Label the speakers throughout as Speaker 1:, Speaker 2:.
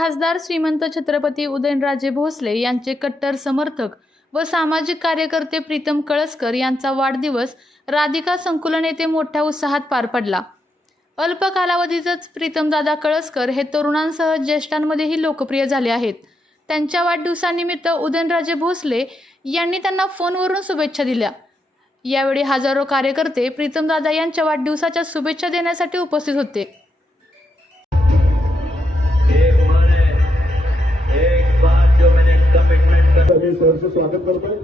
Speaker 1: खासदार श्रीमंत छत्रपती उदयनराजे भोसले यांचे कट्टर समर्थक व सामाजिक कार्यकर्ते प्रीतम कळसकर यांचा वाढदिवस राधिका संकुलन येथे मोठ्या उत्साहात पार पडला. अल्प कालावधीतच प्रीतमदादा कळसकर हे तरुणांसह ज्येष्ठांमध्येही लोकप्रिय झाले आहेत. त्यांच्या वाढदिवसानिमित्त उदयनराजे भोसले यांनी त्यांना फोनवरून शुभेच्छा दिल्या. यावेळी हजारो कार्यकर्ते प्रीतमदादा यांच्या वाढदिवसाच्या शुभेच्छा देण्यासाठी उपस्थित होते.
Speaker 2: सहर्ष स्वागत करतोय.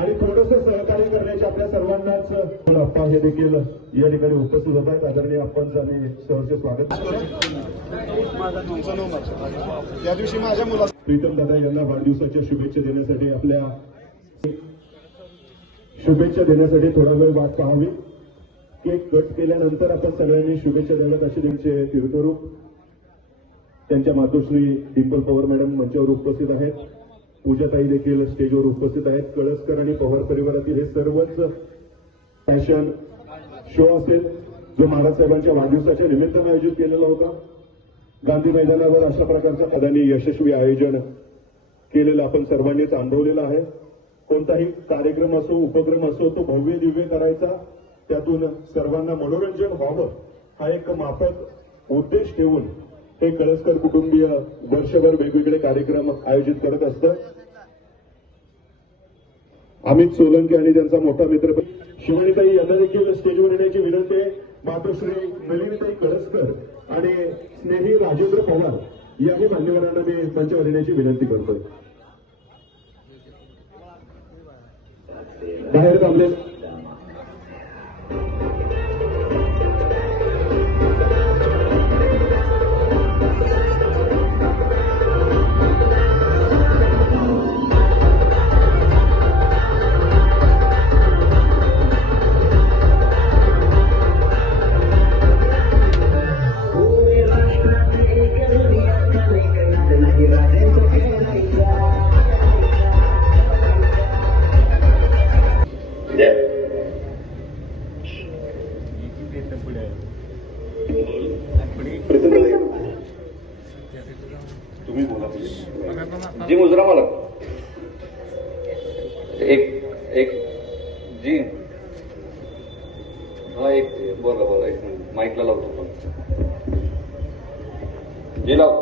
Speaker 2: आणि थोडस सहकार्य करण्याचे आपल्या सर्वांनाच पण अप्पा हे देखील या ठिकाणी उपस्थित होत आहेत. आदरणीय अप्पांचं आम्ही सहर्ष स्वागत
Speaker 3: या दिवशी माझ्या मुला
Speaker 2: प्रीतम दादा यांना वाढदिवसाच्या शुभेच्छा देण्यासाठी आपल्या शुभेच्छा देण्यासाठी थोडा वेळ वाट पाहावी. केक कट केल्यानंतर आपण सगळ्यांनी शुभेच्छा द्याव्यात असे त्यांचे तीर्थरूप त्यांच्या मातोश्री डिंपल पवार मॅडम मंचावर उपस्थित आहेत. पूजाताई देखील स्टेजवर उपस्थित आहेत. कळसकर आणि पवार परिवारातील हे सर्वच फॅशन शो असेल जो महाराज साहेबांच्या वाढदिवसाच्या निमित्तानं आयोजित केलेला होता. गांधी मैदानावर अशा प्रकारच्या पदांनी यशस्वी आयोजन केलेलं आपण सर्वांनीच अनुभवलेलं आहे. कोणताही कार्यक्रम असो उपक्रम असो तो भव्य दिव्य करायचा. त्यातून सर्वांना मनोरंजन व्हावं हा एक माफक उद्देश ठेवून हे कळसकर कुटुंबीय वर्षभर वेगवेगळे कार्यक्रम आयोजित करत असत अमित सोलंकी आणि त्यांचा मोठा मित्र शिवानीताई यांना देखील स्टेजवर येण्याची विनंती आहे. मातोश्री नलिनीताई कळसकर आणि स्नेही राजेंद्र पवार याही मान्यवरांना मी मंचावर येण्याची विनंती करतोय. बाहेर थांबले
Speaker 4: जी मुजरा मला एक एक जी। हा एक बोला बोला एक मिनिट। माईकला लावतो पण जी लाव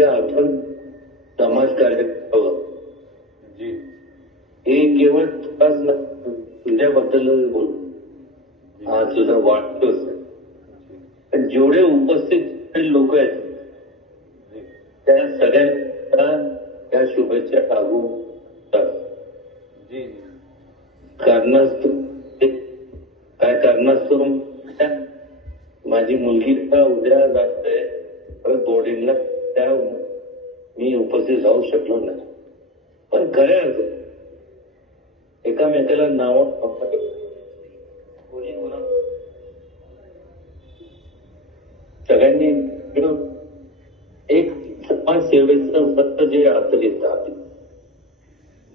Speaker 5: तुझ्या आपण समाजकार्य करावं
Speaker 4: जी.
Speaker 5: हे केवळ तुलाच तुझ्याबद्दल बोल. हा तुझा वाटतोच जेवढे उपस्थित लोक आहेत त्या सगळ्यांना त्या शुभेच्छा लागू.
Speaker 4: जी.
Speaker 5: कारणास्तव काय कारणास्तव त्या माझी मुलगी उद्या जाते बोर्डिंगला त्या मी उपस्थित राहू शकलो नाही. पण खऱ्या अर्थ एकामेकाला नाव कोणी कोणा सगळ्यांनी मिळून एक समाजसेवेचं व्रत जे अर्थ घेतात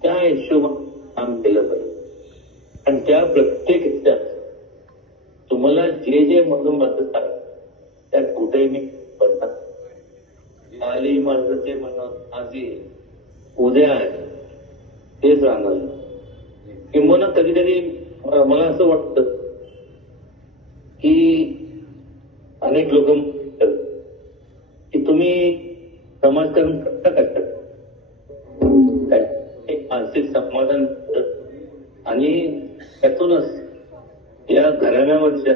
Speaker 5: त्या हिशोबाने काम केलं पाहिजे. आणि त्या प्रत्येक ह्याच्यात तुम्हाला जे जे म्हणून मदत आहे त्यात कुठेही मी पडणार आली माणसाचे ते म्हणत आधी उद्या आहे. तेच राहणार किंबहुना कधी कधी मला असं वाटतं की अनेक लोक की तुम्ही समाजकारण करता काय एक मानसिक समाधान आणि त्यातूनच या घराण्यावरच्या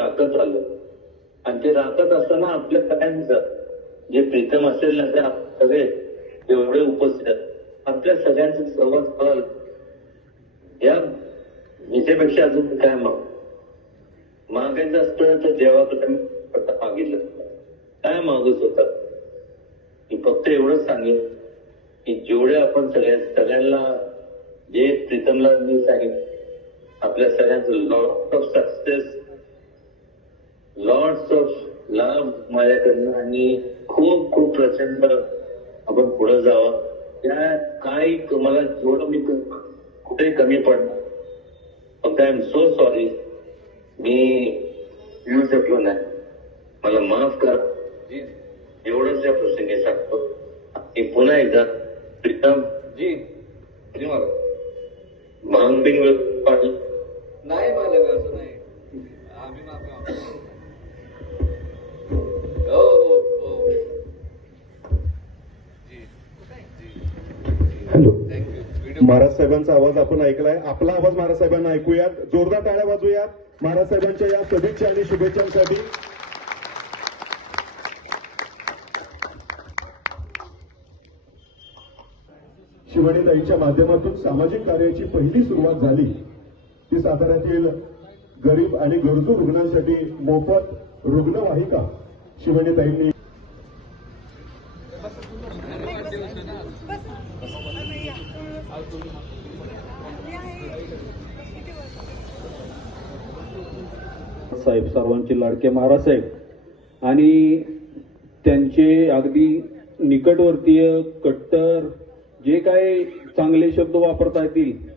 Speaker 5: राखत आलं. आणि ते राखत असताना आपल्या सगळ्यांचं जे प्रीतम असेल ना ते सगळे एवढे उपस्थित आपल्या सगळ्यांचं सर्वात फल या विजेपेक्षा अजून काय मग? मागायचं असतं तर देवाकडे मी मागितलं. काय मागत होत? मी फक्त एवढंच सांगेन की जेवढे आपण सगळ्या सगळ्यांना जे प्रीतमला मी सांगेन आपल्या सगळ्यांचं lot of success lots of love माझ्याकडनं आणि खूप खूप प्रचंड आपण पुढे जावं. त्या काही मला जेवढं मी कुठेही कमी पडणार. फक्त आय एम सो सॉरी मी येऊ शकलो नाही. मला माफ करा.
Speaker 4: जी.
Speaker 5: एवढंच या प्रसंगी सांगतो. की पुन्हा एकदा प्रीतम
Speaker 4: जी.
Speaker 5: महानबिंग पाटील
Speaker 2: महाराज साहेबांचा आवाज आपण ऐकलाय. आपला आवाज महाराज साहेबांना ऐकूयात. जोरदार टाळ्या वाजूयात महाराज साहेबांच्या या सदिच्छा आणि शुभेच्छांसाठी. शिवणीताईच्या माध्यमातून सामाजिक कार्याची पहिली सुरुवात झाली. ती साताऱ्यातील गरीब आणि गरजू रुग्णांसाठी मोफत रुग्णवाहिका शिवणीताईंनी
Speaker 6: साहेब सर्वांचे लाडके महाराजसाहेब आणि त्यांचे अगदी निकटवर्तीय कट्टर जे काय चांगले शब्द वापरता येतील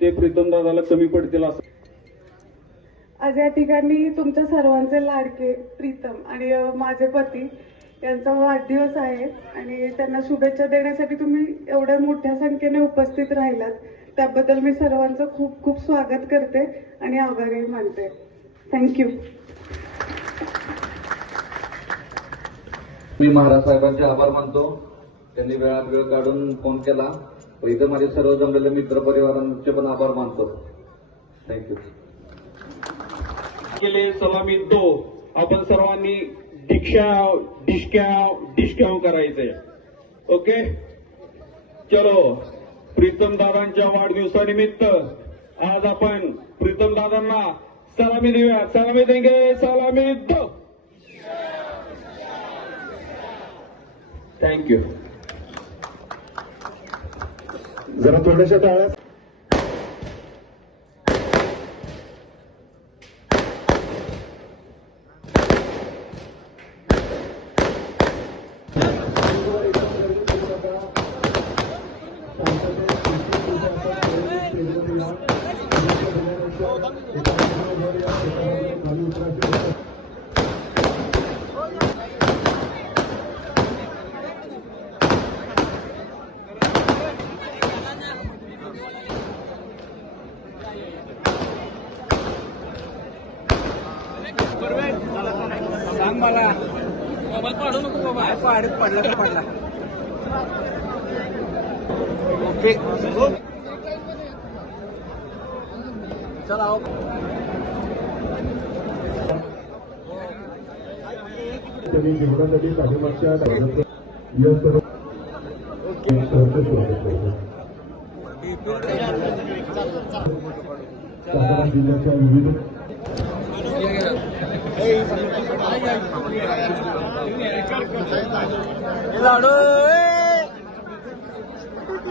Speaker 6: ते प्रीतम दादाला कमी पडतील असं.
Speaker 7: आज या ठिकाणी तुमच्या सर्वांचे लाडके प्रीतम आणि माझे पती यांचा वाढदिवस आहे आणि त्यांना शुभेच्छा देण्यासाठी तुम्ही एवढ्या मोठ्या संख्येने उपस्थित राहिलात. त्याबद्दल मी सर्वांचं खूप खूप स्वागत करते आणि आभारही मानते. थँक्यू
Speaker 4: मी महाराज साहेबांचे आभार मानतो. त्यांनी वेळात वेळ काढून फोन केला. व इथं माझे सर्व जमलेले मित्र परिवारांचे पण आभार मानतो. थँक्यू
Speaker 6: केले सलामी दो आपण सर्वांनी दीक्षा डिशक्या डिस्क्याव करायचंय. ओके? चलो प्रीतम दादांच्या वाढदिवसानिमित्त आज आपण प्रीतम दादांना सलामी देऊया. सलामी देंगे सलामी दो. थँक्यू
Speaker 2: जरा थोड्याशा टाळ्या मला. पाडू नको पडला पडला. ओके. त्यांनी जीवनासाठी पाठिंबाच्या या सर्व सहर्ष स्वागत करतो. सातारा जिल्ह्याच्या विविध
Speaker 8: लाडू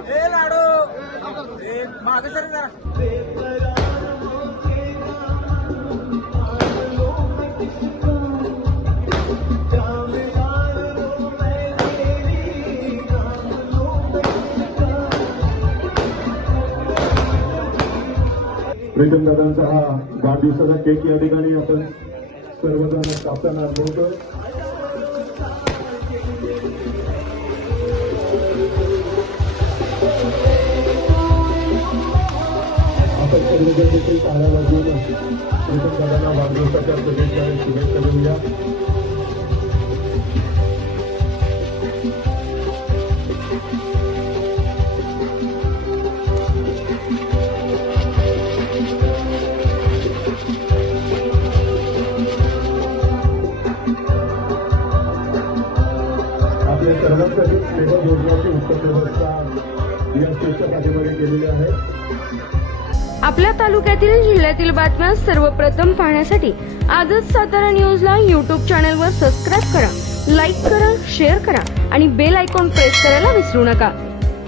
Speaker 8: ए! लाडू! मागे सर जरा.
Speaker 2: प्रीतम दादांचा हा वाढदिवसाचा केक या ठिकाणी आपण सर्वजण कापताना अनुभवतोय आपण सर्वजण देखील टाळ्या वाजवून प्रीतम दादांना वाढदिवसाच्या शुभेच्छा शुभेच्छा देऊया. आपल्या सर्वांसाठी सेवा योजनाची उत्तर व्यवस्था या स्टेजच्या केलेली आहे.
Speaker 9: आपल्या तालुक्यातील जिल्ह्यातील बातम्या सर्वप्रथम पाहण्यासाठी आजच सातारा न्यूजला यूट्यूब चॅनलवर सबस्क्राईब करा लाईक करा शेअर करा आणि बेल आयकॉन प्रेस करायला विसरू नका.